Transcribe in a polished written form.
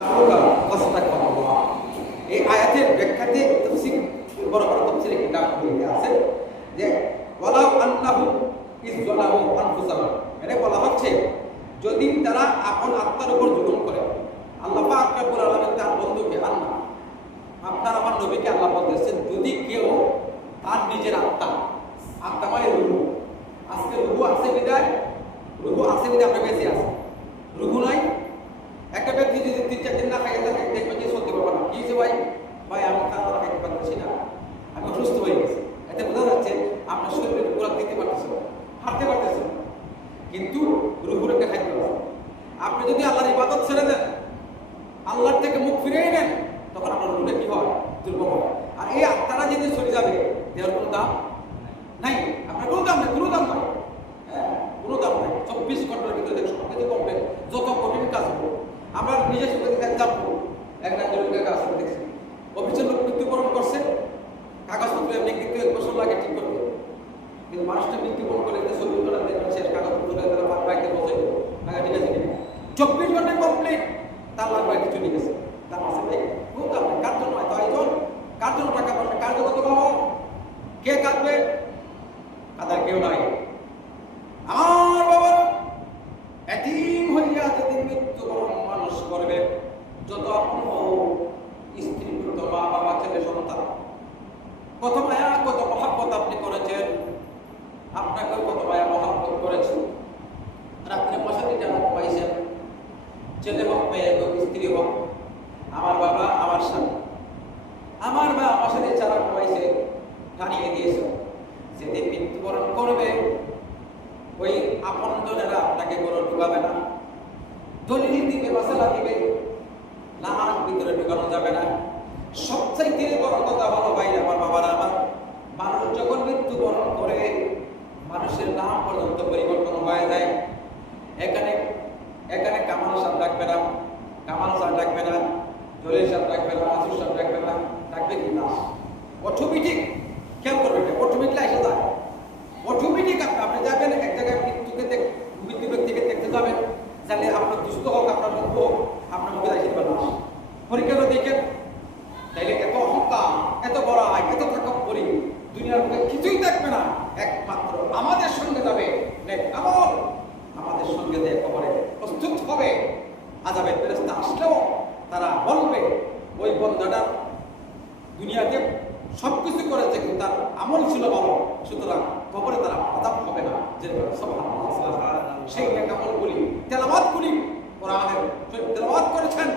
এই আয়াতের ব্যাখ্যাতে তাফসীর বড় বড় তাফসীরে কিতাব আছে যে ওয়ালাউ আন্নাহু ইযলামু আনফুসাহুম, এটা বলা হচ্ছে যদি তারা আপন আত্মার উপর জুলুম করে। আল্লাহ পাক রব্বুল আলামিন তার বন্ধুকে আল্লাহ আপনার আমার নবীকে আল্লাহ বলতেছেন যদি কেউ তার নিজের আত্মা মানে রুহু, আজকে রুহু আছে বিদায় আমরা বেঁচে আছি, রুহু নাই। একটা ব্যক্তি যদি 3-4 দিন না খাইতে থাকে দেখবে যে সত্যি পারবে না, কি যে ভাই আমি খাওয়া খাইতে পারতেছি না, আমি অসুস্থ হয়ে গেছি। এতে বোঝা যাচ্ছে আপনার শরীরে পুরা দিতে পারতেছে না, হাঁটতে পারতেছে না, কিন্তু রুহুর একটা খাইতে পারছে। আপনি যদি আল্লাহর ইবাদত ছেড়ে দেন, আল্লাহর থেকে মুখ ফিরিয়ে নেন, তখন আপনার রুহুটা কি হয়? দুর্বল হয়। আর এই আত্মারা যদি চলে যাবে, দেওয়ার কোনো দাম নাই, আপনার কোনো দাম নেই, কোনো দাম নাই, কোনো দাম নাই। 24 ঘন্টার ভিতরে দেখো সব কিছু কমপ্লিট, যত কঠিন কাজ হবে। আমরা নিজের সাথে এক্সাম্পল একটা জরুরি কাজ দেখছি, অফিসের লোক মৃত্যুবরণ করছে, কাগজপত্র এমনি কিন্তু 1 বছর লাগে ঠিক করতে, কিন্তু মানুষটা মৃত্যুবরণ করে ছবি তোলা দেখবেন শেষ, কাগজপত্র তারা বাড়িতে বসে টাকা ঠিক আছে কিনা 24 ঘন্টা কমপ্লিট, তার লাগবে কিছু নিয়ে গেছে, তার মাসে নেই, খুব দাম নেই। কার জন্য? হয়তো একজন কার জন্য টাকা পয়সা, কার জন্য তো পাবো, কে কাঁদবে? কাদার কেউ নাই। আমার বাবা এতিম হইয়া যেদিন মৃত্যুবরণ মানুষ করবে, যত আপন স্ত্রী, পুত্র, মা, বাবা, ছেলে, সন্তান, কত মায়া কত মহাব্বত আপনি করেছেন, আপনাকে কত মায়া মহাব্বত করেছেন, রাত্রে বসাতে যারা পাইছেন, ছেলে হোক মেয়ে হোক স্ত্রী হোক, আমার বাবা আমার স্বামী, আমার মা আমার সাথে যারা পাইছে জানিয়ে দিয়েছে, যেদিন মৃত্যুবরণ করবে ওই আপন জনেরা আপনাকে কোনো ঢুকাবে না, দলিল দিবে, মশলা দিবে, নামার ভিতরে ঢুকানো যাবে না। সবচাইতে বড় কথা হলো ভাই আমার বাবারা, আমার মানুষ যখন মৃত্যুবরণ করে মানুষের নাম পর্যন্ত পরিবর্তন হয়ে যায়। এখানে এখানে কামাল সাহেব ডাকবে না, কামাল সাহেব ডাকবে না, জলিল সাহেব ডাকবে না, মাসুর সাহেব ডাকবে না, ডাকবে কি না? অটোমেটিক খেয়াল করবেন, অটোমেটিক এসে যায়, অটোমেটিক আপনি যাবেন এক জায়গায় মৃত্যু ব্যক্তিকে দেখতে যাবেন, জানলে আপনার দুস্থ হোক, আপনার দুঃখ হোক, আপনার মুখে আসতে পারবেন। পরীক্ষাটা দেখেন, তাইলে এত অহংকার, এত বড় আয়, এত থাকা করি দুনিয়ার মুখে কিছুই দেখবে না, একমাত্র আমাদের সঙ্গে যাবে আমল, আমাদের সঙ্গে যে খবরে প্রস্তুত হবে। আযাবের ফেরেশতা আসলেও তারা বলবে ওই বন্দাটা দুনিয়াতে সবকিছু করেছে কিন্তু তার আমল ছিল ভালো, সুতরাং খবরে তারা আযাব হবে না। যে সুবহানাল্লাহ, সেই আমলগুলি তেলাওয়াত করি, কোরআনের তেলাওয়াত করেছেন,